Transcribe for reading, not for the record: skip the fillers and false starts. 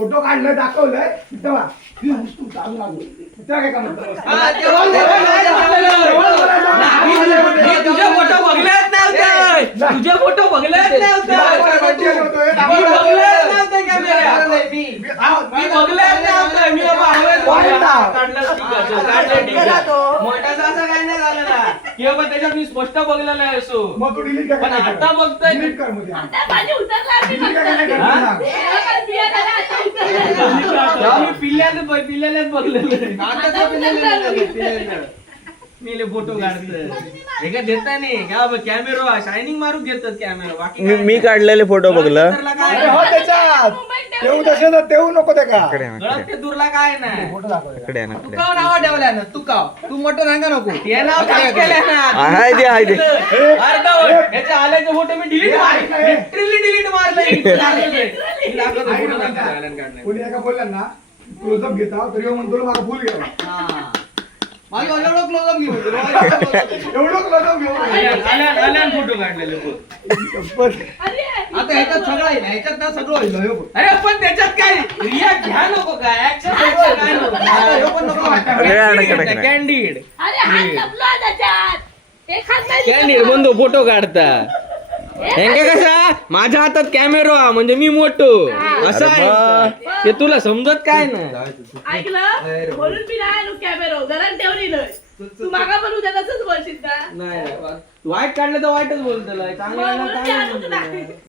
Photo काढलं दाखवलंय तेव्हा तू चालू लागलो तेव्हा काय काम तुझे फोटो बघलेच नव्हते तुझे फोटो बघलेच नव्हते मी बघलेच नव्हते मी मोठ्याचा असं काही नाही झालं ना किंवा त्याच्यात मी स्पष्ट बघलेलं आहे असो मग तू डिलीट पण आता बघतोय डिलीट कर मध्ये पिल्ल्यालाच बघलेलं मी फोटो काढतोय देता नाही का कॅमेरा शायनिंग मारून घेतात कॅमेरा बाकी मी काढलेले फोटो बघलं तेव्हा तसे तेव्हा नको ते का ते दुरला काय नाही फोटो दाखव इकडे ना तू काव नाव ठेवल्या ना तू काव तू मोठं सांगा नको ते नाव काय केलंय ना हाय दे हाय दे याचे आल्याचे फोटो मी डिलीट मारले लिटरली डिलीट मारले कोणी एका बोलला ना क्लोजअप घेता तरी म्हणतो मला फुल घ्यावा माझं एवढं क्लोजअप घेऊन एवढं क्लोजअप घेऊन फोटो काढलेले आता ह्याच्यात सगळं आहे ना ह्याच्यात ना सगळं होईल ह्यो पण. अरे पण त्याच्यात काय रिया घ्या नको काय ऍक्शन काय नको आता ह्यो पण नको वाटतं. कॅन्डिड कॅन्डिड कॅन्डिड बंधू फोटो काढता नेमके कसा माझ्या हातात कॅमेरा म्हणजे मी मोठो असं आहे ते तुला समजत काय ना ऐकलं म्हणून मी नाही कॅमेरा घरात ठेवली नाही तू मागा पण उद्या तसंच बोलशील का नाही वाईट काढलं तर वाईटच बोलतो चांगलं म्हणून मी आणून नाही.